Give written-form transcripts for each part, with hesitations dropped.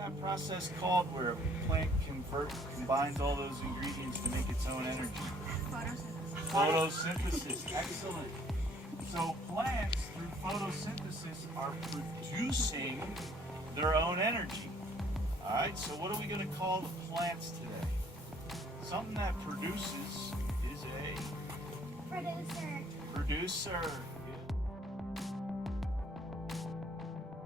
that process called where a plant combines all those ingredients to make its own energy? Photosynthesis. Excellent. So plants, through photosynthesis, are producing their own energy. All right, so what are we going to call the plants today? Something that produces is a Producer. producer.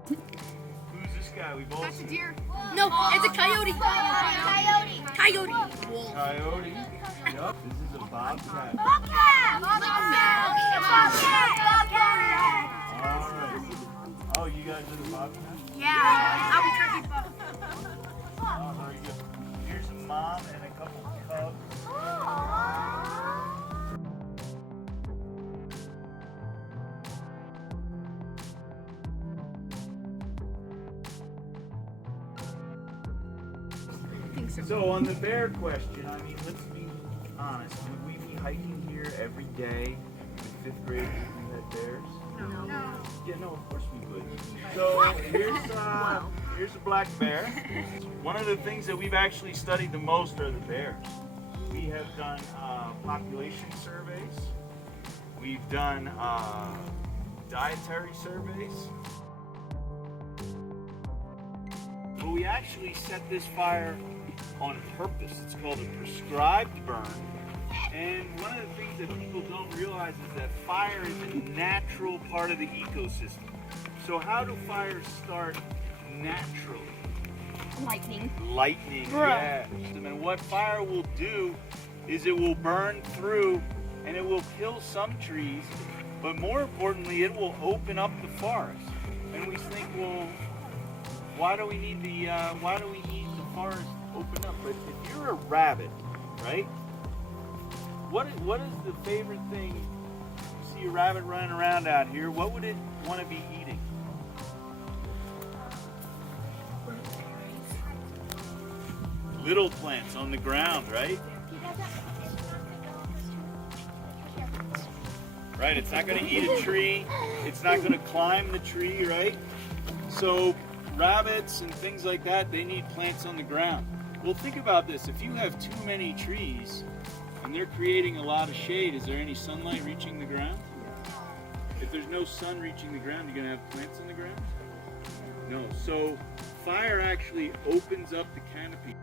Who's this guy? We've all That's a seen. deer. No, it's a coyote. Coyote. Coyote. Coyote. Yup. This is a bobcat. Bobcat. All right. Oh, you guys are the bobcat? Yeah. Albuquerque buck. Oh, very good. Here's a mom and a couple cubs. So on the bear question, I mean, let's be honest. Would we be hiking here every day with fifth graders if we had bears? No. Yeah, no, of course we would. So here's a black bear. One of the things that we've actually studied the most are the bears. We have done population surveys. We've done dietary surveys. But we actually set this fire on purpose. It's called a prescribed burn. And one of the things that people don't realize is that fire is a natural part of the ecosystem. So how do fires start naturally? Lightning. Lightning, yeah. And what fire will do is it will burn through and it will kill some trees, but more importantly, it will open up the forest. And we think, well, why do we need the forest open up? But if you're a rabbit, right? What is the favorite thing? You see a rabbit running around out here, what would it want to be eating? Little plants on the ground, right? Right, it's not going to eat a tree. It's not going to climb the tree, right? So rabbits and things like that, they need plants on the ground. Well, think about this. If you have too many trees and they're creating a lot of shade, is there any sunlight reaching the ground? If there's no sun reaching the ground, you're going to have plants on the ground? No. So fire actually opens up the canopy.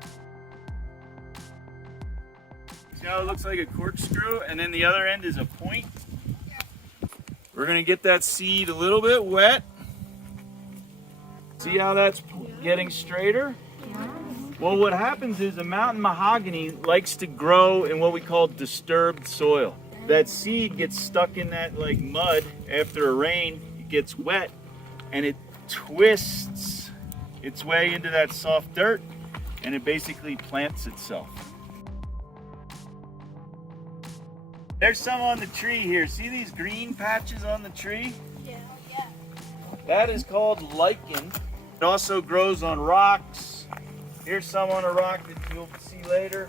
See how it looks like a corkscrew, and then the other end is a point? We're going to get that seed a little bit wet. See how that's getting straighter? Well, what happens is a mountain mahogany likes to grow in what we call disturbed soil. That seed gets stuck in that like mud after a rain, it gets wet, and it twists its way into that soft dirt, and it basically plants itself. There's some on the tree here. See these green patches on the tree? Yeah. That is called lichen. It also grows on rocks. Here's some on a rock that you'll see later.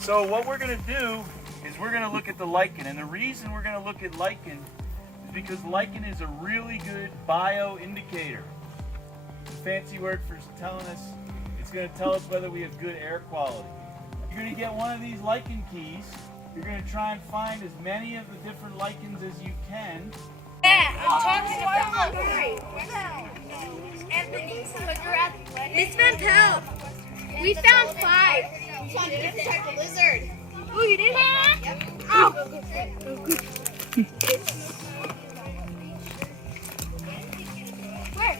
So what we're going to do is we're going to look at the lichen. And the reason we're going to look at lichen is because lichen is a really good bioindicator. It's a fancy word for telling us, it's going to tell us whether we have good air quality. You're going to get one of these lichen keys. You're going to try and find as many of the different lichens as you can. Yeah, I'm talking about Miss Van Pelt. We found 5. You saw the type of lizard. Oh, you did? Yep. Oh. Where?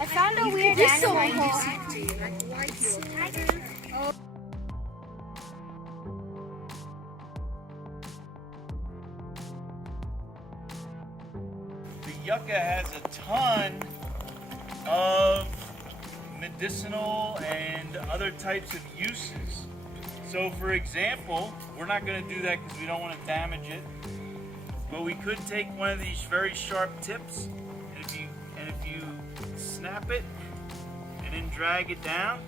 I found a weird animal. The yucca has a ton of medicinal and other types of uses. So for example, we're not going to do that because we don't want to damage it, but we could take one of these very sharp tips, and if you snap it and then drag it down,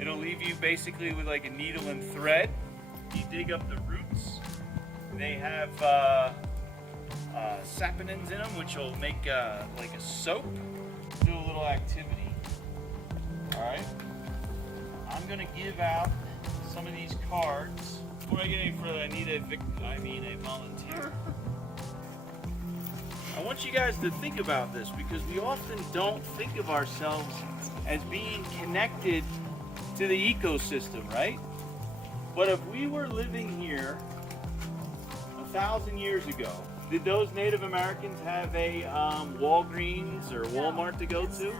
it'll leave you basically with like a needle and thread. You dig up the roots, they have saponins in them, which will make like a soap. Do a little activity. All right. I'm gonna give out some of these cards. Before I get any further, I need a volunteer. I want you guys to think about this because we often don't think of ourselves as being connected to the ecosystem, right? But if we were living here 1,000 years ago, did those Native Americans have a Walgreens or Walmart to go to?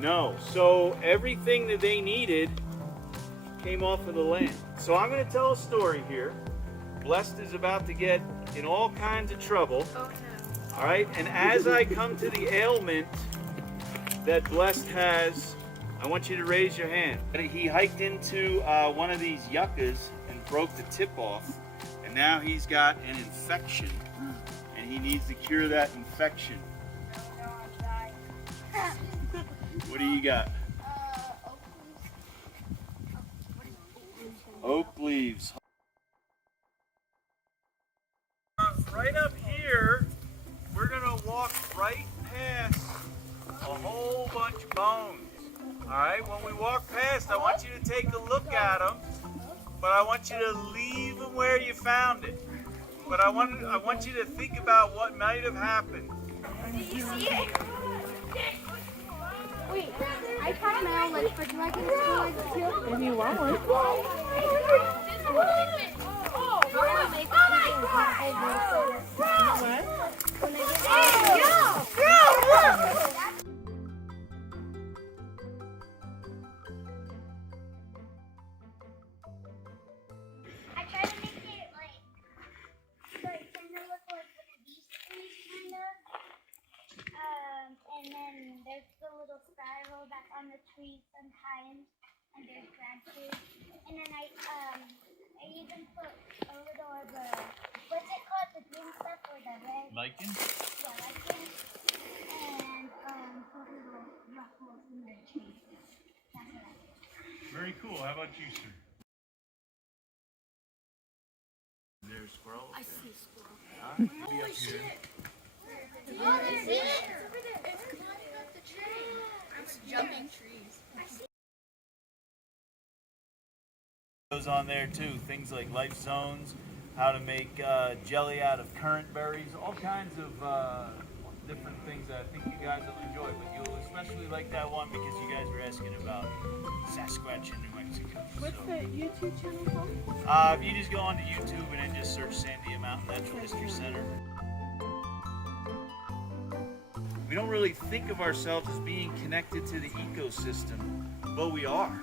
No. So everything that they needed came off of the land. So I'm going to tell a story here. Blessed is about to get in all kinds of trouble. All right, and as I come to the ailment that Blessed has, I want you to raise your hand. He hiked into one of these yuccas and broke the tip off, and now he's got an infection, and he needs to cure that infection. What do you got? Oak leaves. Right up here, we're gonna walk right past a whole bunch of bones. All right, when we walk past, I want you to take a look at them, but I want you to leave them where you found it. But I want you to think about what might have happened. Did you see it? Wait, I caught my own lunch, but do I get a school lunch too? If you want one. I try to make it like kind of look like one of these trees, kind of. And then there's the little spiral that's on the tree sometimes, and there's branches. And then I even put a little of the, what's it called, the green stuff or the red? Lichen? Yeah, lichen. And put little ruffles in the tree. That's what I did. Very cool. How about you, sir? There's squirrels. I see a squirrel. Holy shit! Oh, there's it! It's over there. It's climbing up the tree. It's jumping trees. Those on there too. Things like life zones, how to make jelly out of currant berries, all kinds of different things that I think you guys will enjoy. But you'll especially like that one because you guys were asking about Sasquatch in New Mexico. What's the YouTube channel called? You just go onto YouTube and then just search Sandia Mountain Natural History Center. We don't really think of ourselves as being connected to the ecosystem, but we are.